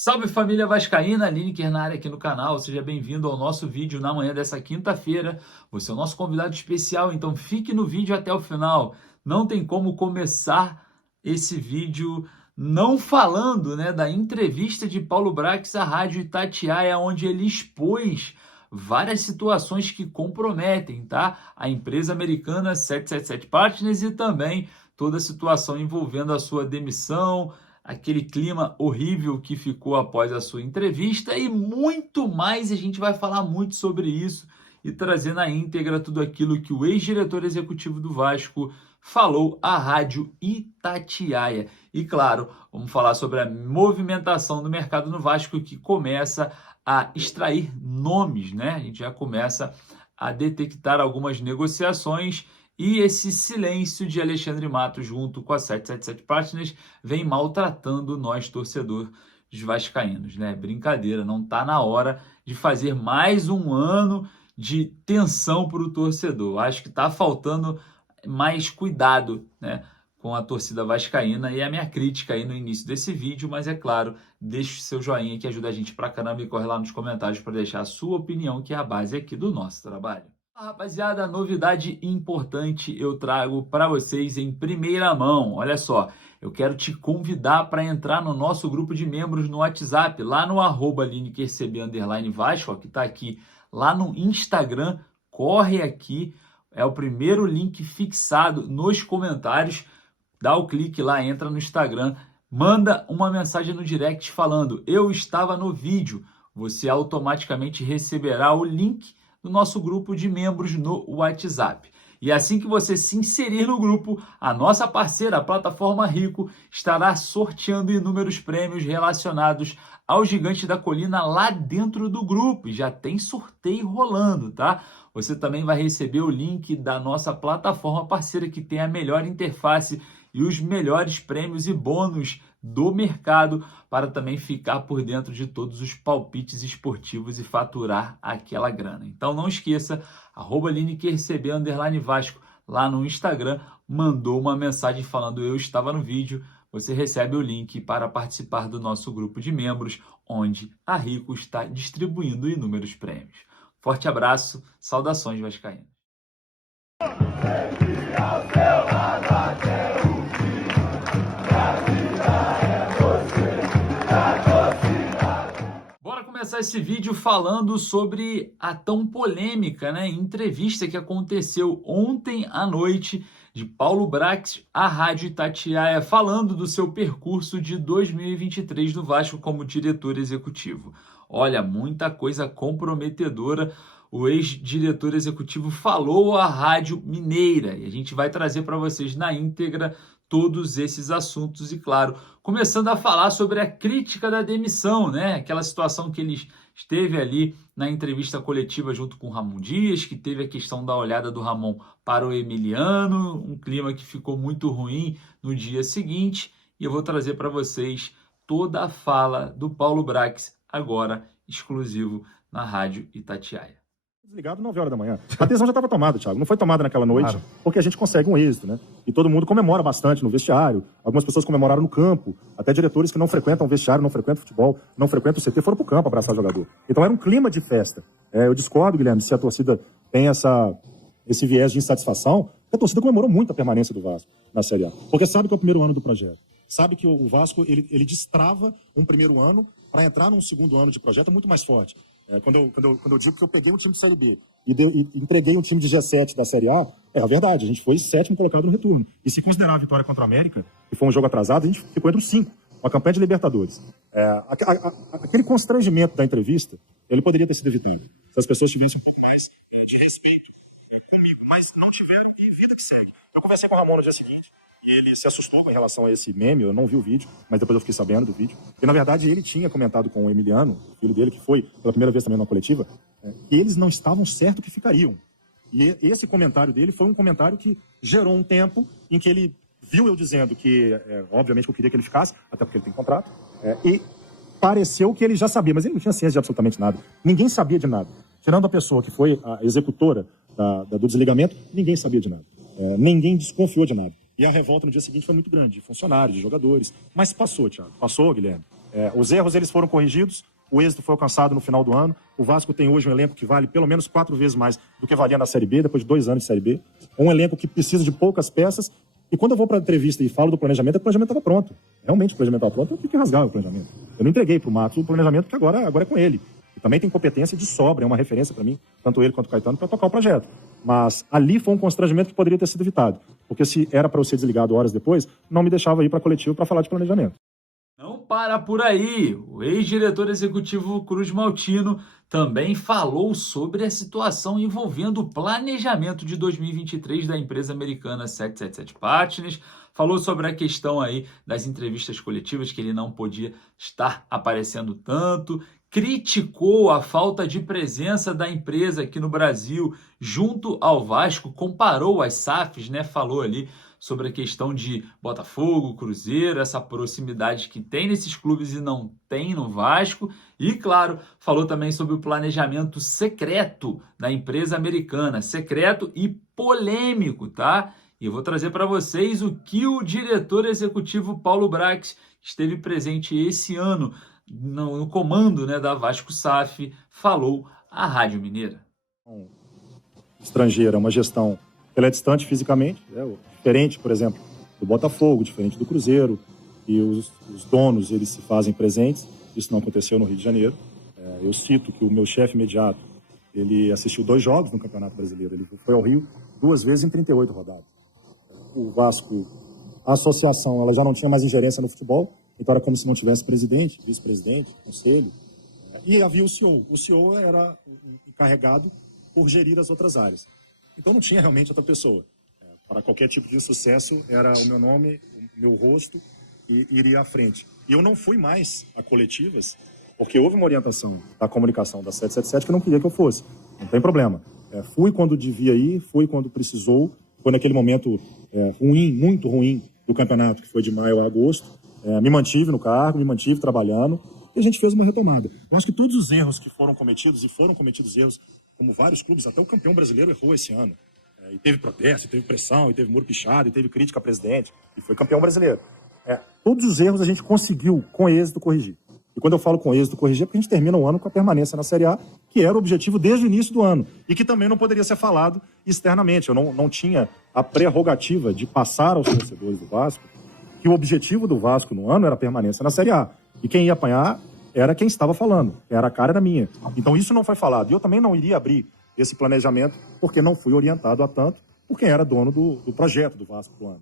Salve família vascaína, Lineker na área aqui no canal, seja bem-vindo ao nosso vídeo na manhã dessa quinta-feira. Você é o nosso convidado especial, então fique no vídeo até o final. Não tem como começar esse vídeo não falando, da entrevista de Paulo Brax à Rádio Itatiaia, onde ele expôs várias situações que comprometem, a empresa americana 777 Partners e também toda a situação envolvendo a sua demissão, aquele clima horrível que ficou após a sua entrevista e muito mais. A gente vai falar muito sobre isso e trazer na íntegra tudo aquilo que o ex-diretor executivo do Vasco falou à Rádio Itatiaia. E claro, vamos falar sobre a movimentação do mercado no Vasco que começa a extrair nomes, A gente já começa a detectar algumas negociações. E esse silêncio de Alexandre Matos junto com a 777 Partners vem maltratando nós, torcedores vascaínos, Brincadeira, não está na hora de fazer mais um ano de tensão para o torcedor. Acho que está faltando mais cuidado, com a torcida vascaína. E a minha crítica aí no início desse vídeo, mas é claro, deixe seu joinha que ajuda a gente pra caramba e corre lá nos comentários para deixar a sua opinião, que é a base aqui do nosso trabalho. Rapaziada, novidade importante eu trago para vocês em primeira mão. Olha só, eu quero te convidar para entrar no nosso grupo de membros no WhatsApp, lá no @LinekerCB_Vasco, que está aqui lá no Instagram. Corre aqui, é o primeiro link fixado nos comentários. Dá o clique lá, entra no Instagram, manda uma mensagem no direct falando eu estava no vídeo. Você automaticamente receberá o link do nosso grupo de membros no WhatsApp. E assim que você se inserir no grupo, a nossa parceira, a plataforma Rico, estará sorteando inúmeros prêmios relacionados ao Gigante da Colina lá dentro do grupo. E já tem sorteio rolando, Você também vai receber o link da nossa plataforma parceira, que tem a melhor interface e os melhores prêmios e bônus do mercado, para também ficar por dentro de todos os palpites esportivos e faturar aquela grana. Então não esqueça, @LinekerCB_Vasco lá no Instagram, mandou uma mensagem falando eu estava no vídeo, você recebe o link para participar do nosso grupo de membros, onde a Rico está distribuindo inúmeros prêmios. Forte abraço, saudações vascaínas. Começar esse vídeo falando sobre a tão polêmica, entrevista que aconteceu ontem à noite de Paulo Brax à Rádio Itatiaia, falando do seu percurso de 2023 do Vasco como diretor executivo. Olha, muita coisa comprometedora. O ex-diretor executivo falou à Rádio Mineira e a gente vai trazer para vocês na íntegra todos esses assuntos e, claro, começando a falar sobre a crítica da demissão, Aquela situação que ele esteve ali na entrevista coletiva junto com o Ramon Dias, que teve a questão da olhada do Ramon para o Emiliano, um clima que ficou muito ruim no dia seguinte, e eu vou trazer para vocês toda a fala do Paulo Brax, agora exclusivo na Rádio Itatiaia. Desligado 9 horas da manhã. A decisão já estava tomada, Thiago. Não foi tomada naquela noite, porque a gente consegue um êxito, E todo mundo comemora bastante no vestiário. Algumas pessoas comemoraram no campo. Até diretores que não frequentam o vestiário, não frequentam futebol, não frequentam o CT, foram pro campo abraçar o jogador. Então era um clima de festa. Eu discordo, Guilherme, se a torcida tem esse viés de insatisfação. A torcida comemorou muito a permanência do Vasco na Série A. Porque sabe que é o primeiro ano do projeto. Sabe que o Vasco, ele destrava um primeiro ano para entrar num segundo ano de projeto muito mais forte. Quando eu digo que eu peguei um time de Série B e entreguei um time de G7 da Série A, é a verdade, a gente foi sétimo colocado no retorno. E se considerar a vitória contra o América, que foi um jogo atrasado, a gente ficou entre os 5, uma campanha de Libertadores. Aquele constrangimento da entrevista, ele poderia ter sido evitado, se as pessoas tivessem um pouco mais de respeito comigo, mas não tiveram, e vida que segue. Eu conversei com o Ramon no dia seguinte, e ele se assustou com relação a esse meme. Eu não vi o vídeo, mas depois eu fiquei sabendo do vídeo. E, na verdade, ele tinha comentado com o Emiliano, o filho dele, que foi pela primeira vez também numa coletiva, que eles não estavam certo que ficariam. E esse comentário dele foi um comentário que gerou um tempo em que ele viu eu dizendo que, obviamente, eu queria que ele ficasse, até porque ele tem contrato, e pareceu que ele já sabia, mas ele não tinha ciência de absolutamente nada. Ninguém sabia de nada. Tirando a pessoa que foi a executora do desligamento, ninguém sabia de nada. Ninguém desconfiou de nada. E a revolta no dia seguinte foi muito grande, de funcionários, de jogadores. Mas passou, Thiago. Passou, Guilherme. Os erros eles foram corrigidos, o êxito foi alcançado no final do ano. O Vasco tem hoje um elenco que vale pelo menos 4 vezes mais do que valia na Série B, depois de 2 anos de Série B. Um elenco que precisa de poucas peças. E quando eu vou para a entrevista e falo do planejamento, o planejamento estava pronto. Realmente o planejamento estava pronto, eu tive que rasgar o planejamento. Eu não entreguei para o Matos o planejamento, porque agora é com ele. E também tem competência de sobra, é uma referência para mim, tanto ele quanto o Caetano, para tocar o projeto. Mas ali foi um constrangimento que poderia ter sido evitado. Porque se era para eu ser desligado horas depois, não me deixava ir para a coletiva para falar de planejamento. Não para por aí. O ex-diretor executivo Cruz Maltino também falou sobre a situação envolvendo o planejamento de 2023 da empresa americana 777 Partners. Falou sobre a questão aí das entrevistas coletivas, que ele não podia estar aparecendo tanto. Criticou a falta de presença da empresa aqui no Brasil junto ao Vasco, comparou as SAFs, né? Falou ali sobre a questão de Botafogo, Cruzeiro, essa proximidade que tem nesses clubes e não tem no Vasco. E, claro, falou também sobre o planejamento secreto da empresa americana, secreto e polêmico, tá? E eu vou trazer para vocês o que o diretor executivo Paulo Brax, que esteve presente esse ano no comando, né, da Vasco SAF, falou à Rádio Mineira. Estrangeira, uma gestão, ela é distante fisicamente, diferente, por exemplo, do Botafogo, diferente do Cruzeiro, e os donos, eles se fazem presentes. Isso não aconteceu no Rio de Janeiro. Eu cito que o meu chefe imediato, ele assistiu 2 jogos no Campeonato Brasileiro, ele foi ao Rio 2 vezes em 38 rodadas. O Vasco, a associação, ela já não tinha mais ingerência no futebol, então era como se não tivesse presidente, vice-presidente, conselho, e havia o CEO. O CEO era encarregado por gerir as outras áreas. Então não tinha realmente outra pessoa. Para qualquer tipo de insucesso, era o meu nome, o meu rosto, e iria à frente. E eu não fui mais a coletivas, porque houve uma orientação da comunicação da 777 que não queria que eu fosse. Não tem problema. Fui quando devia ir, fui quando precisou, foi naquele momento ruim, muito ruim, do campeonato, que foi de maio a agosto. Me mantive no cargo, me mantive trabalhando, e a gente fez uma retomada. Eu acho que todos os erros que foram cometidos, e foram cometidos erros, como vários clubes, até o campeão brasileiro errou esse ano. E teve protesto, e teve pressão, e teve muro pichado, e teve crítica a presidente, e foi campeão brasileiro. Todos os erros a gente conseguiu, com êxito, corrigir. E quando eu falo com êxito corrigir, é porque a gente termina o ano com a permanência na Série A, que era o objetivo desde o início do ano, e que também não poderia ser falado externamente. Eu não tinha a prerrogativa de passar aos torcedores do Vasco que o objetivo do Vasco no ano era a permanência na Série A. E quem ia apanhar era quem estava falando, era a cara era minha. Então isso não foi falado. E eu também não iria abrir esse planejamento, porque não fui orientado a tanto por quem era dono do projeto do Vasco do ano.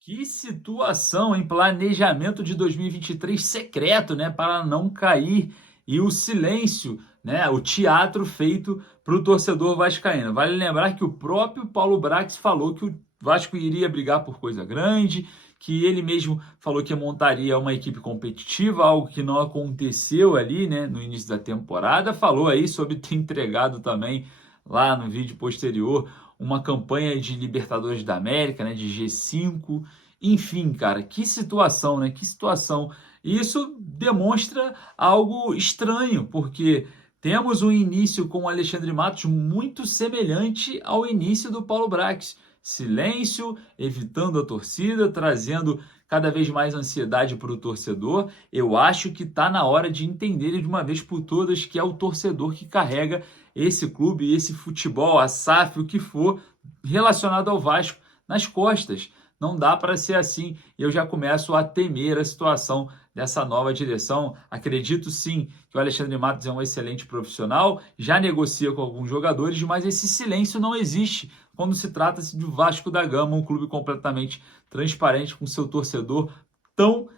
Que situação, em planejamento de 2023 secreto, né, para não cair, e o silêncio, né, o teatro feito para o torcedor vascaíno. Vale lembrar que o próprio Paulo Brax falou que o Vasco iria brigar por coisa grande, que ele mesmo falou que montaria uma equipe competitiva, algo que não aconteceu ali, né, no início da temporada. Falou aí sobre ter entregado também, lá no vídeo posterior, uma campanha de Libertadores da América, né, de G5. Enfim, cara, que situação, né? Que situação. E isso demonstra algo estranho, porque temos um início com o Alexandre Matos muito semelhante ao início do Paulo Brax. Silêncio, evitando a torcida, trazendo cada vez mais ansiedade para o torcedor. Eu acho que está na hora de entender de uma vez por todas que é o torcedor que carrega esse clube, esse futebol, a SAF, o que for, relacionado ao Vasco, nas costas. Não dá para ser assim. Eu já começo a temer a situação dessa nova direção. Acredito sim que o Alexandre Matos é um excelente profissional, já negocia com alguns jogadores, mas esse silêncio não existe quando se trata-se de Vasco da Gama, um clube completamente transparente, com seu torcedor tão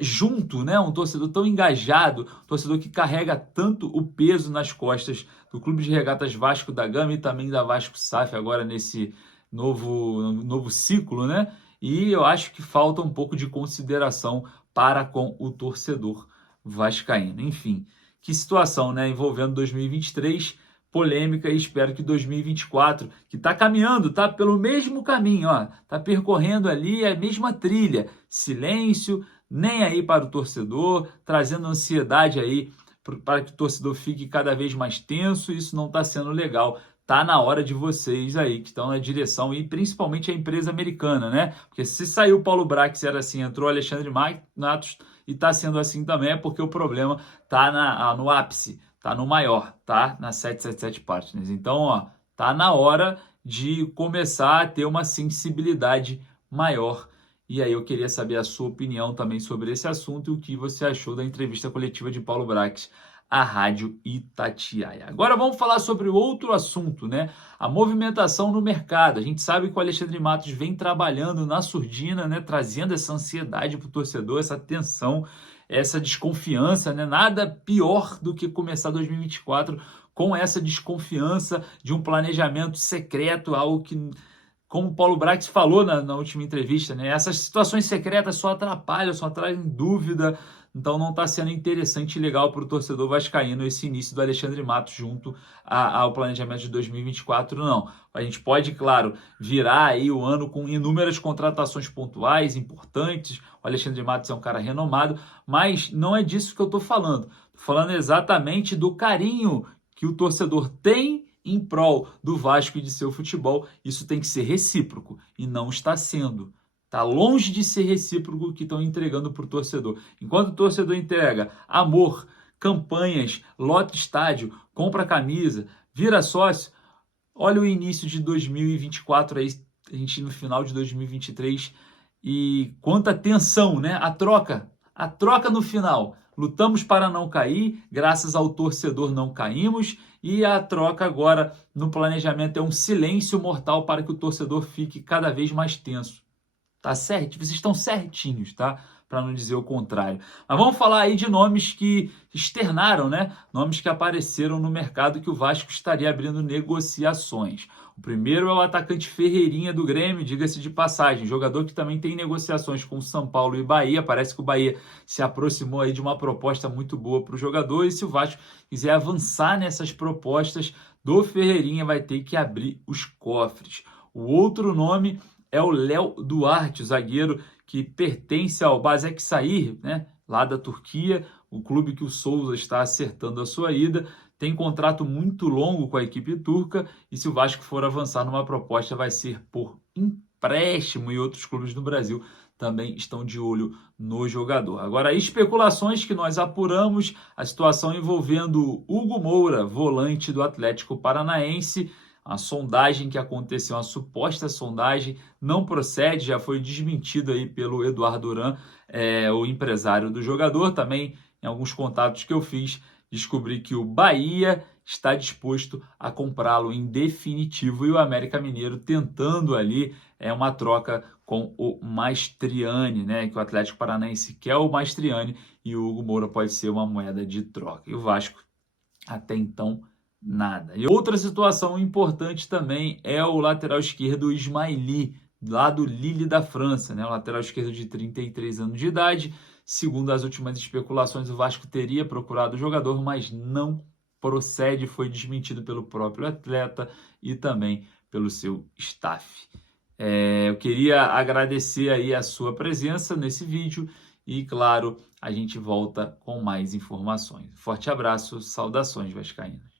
junto, né? Um torcedor tão engajado, um torcedor que carrega tanto o peso nas costas do Clube de Regatas Vasco da Gama e também da Vasco SAF agora nesse novo ciclo, né? E eu acho que falta um pouco de consideração para com o torcedor vascaíno. Enfim, que situação, né? Envolvendo 2023, polêmica, e espero que 2024, que está caminhando, tá pelo mesmo caminho, ó, tá percorrendo ali a mesma trilha, silêncio, nem aí para o torcedor, trazendo ansiedade aí para que o torcedor fique cada vez mais tenso. Isso não está sendo legal. Tá na hora de vocês aí que estão na direção, e principalmente a empresa americana, né? Porque se saiu o Paulo Brax, era assim, entrou o Alexandre Matos, e tá sendo assim também é porque o problema tá no ápice, tá no maior, tá na 777 Partners. Então, ó, tá na hora de começar a ter uma sensibilidade maior. E aí eu queria saber a sua opinião também sobre esse assunto e o que você achou da entrevista coletiva de Paulo Brax à Rádio Itatiaia. Agora vamos falar sobre outro assunto, né? A movimentação no mercado. A gente sabe que o Alexandre Matos vem trabalhando na surdina, né? Trazendo essa ansiedade para o torcedor, essa tensão, essa desconfiança, né? Nada pior do que começar 2024 com essa desconfiança de um planejamento secreto, algo que, como o Paulo Brax falou na última entrevista, né? Essas situações secretas só atrapalham, só trazem dúvida. Então não está sendo interessante e legal para o torcedor vascaíno esse início do Alexandre Matos junto ao planejamento de 2024, não. A gente pode, claro, virar aí o ano com inúmeras contratações pontuais, importantes. O Alexandre Matos é um cara renomado, mas não é disso que eu estou falando. Estou falando exatamente do carinho que o torcedor tem em prol do Vasco e de seu futebol. Isso tem que ser recíproco e não está sendo. Está longe de ser recíproco o que estão entregando para o torcedor. Enquanto o torcedor entrega amor, campanhas, lota estádio, compra camisa, vira sócio, olha o início de 2024 aí, a gente no final de 2023 e quanta tensão, né? A troca no final. Lutamos para não cair, graças ao torcedor não caímos, e a troca agora no planejamento é um silêncio mortal para que o torcedor fique cada vez mais tenso. Tá certo? Vocês estão certinhos, tá? Para não dizer o contrário. Mas vamos falar aí de nomes que externaram, né? Nomes que apareceram no mercado que o Vasco estaria abrindo negociações. O primeiro é o atacante Ferreirinha do Grêmio, diga-se de passagem, jogador que também tem negociações com São Paulo e Bahia. Parece que o Bahia se aproximou aí de uma proposta muito boa para o jogador, e se o Vasco quiser avançar nessas propostas do Ferreirinha, vai ter que abrir os cofres. O outro nome é o Léo Duarte, o zagueiro que pertence ao Başakşehir, né, lá da Turquia, o clube que o Souza está acertando a sua ida. Tem contrato muito longo com a equipe turca e se o Vasco for avançar numa proposta vai ser por empréstimo, e outros clubes do Brasil também estão de olho no jogador. Agora, especulações que nós apuramos, a situação envolvendo Hugo Moura, volante do Atlético Paranaense. A sondagem que aconteceu, uma suposta sondagem, não procede, já foi desmentido aí pelo Eduardo Duran, o empresário do jogador. Também, em alguns contatos que eu fiz, descobri que o Bahia está disposto a comprá-lo em definitivo, e o América Mineiro tentando ali uma troca com o Mastriani, né? Que o Atlético Paranaense quer o Mastriani e o Hugo Moura pode ser uma moeda de troca. E o Vasco, até então, nada. E outra situação importante também é o lateral esquerdo Ismaili, lá do Lille da França, né? O lateral esquerdo de 33 anos de idade. Segundo as últimas especulações, o Vasco teria procurado o jogador, mas não procede, foi desmentido pelo próprio atleta e também pelo seu staff. Eu queria agradecer aí a sua presença nesse vídeo e, claro, a gente volta com mais informações. Forte abraço, saudações vascaínas.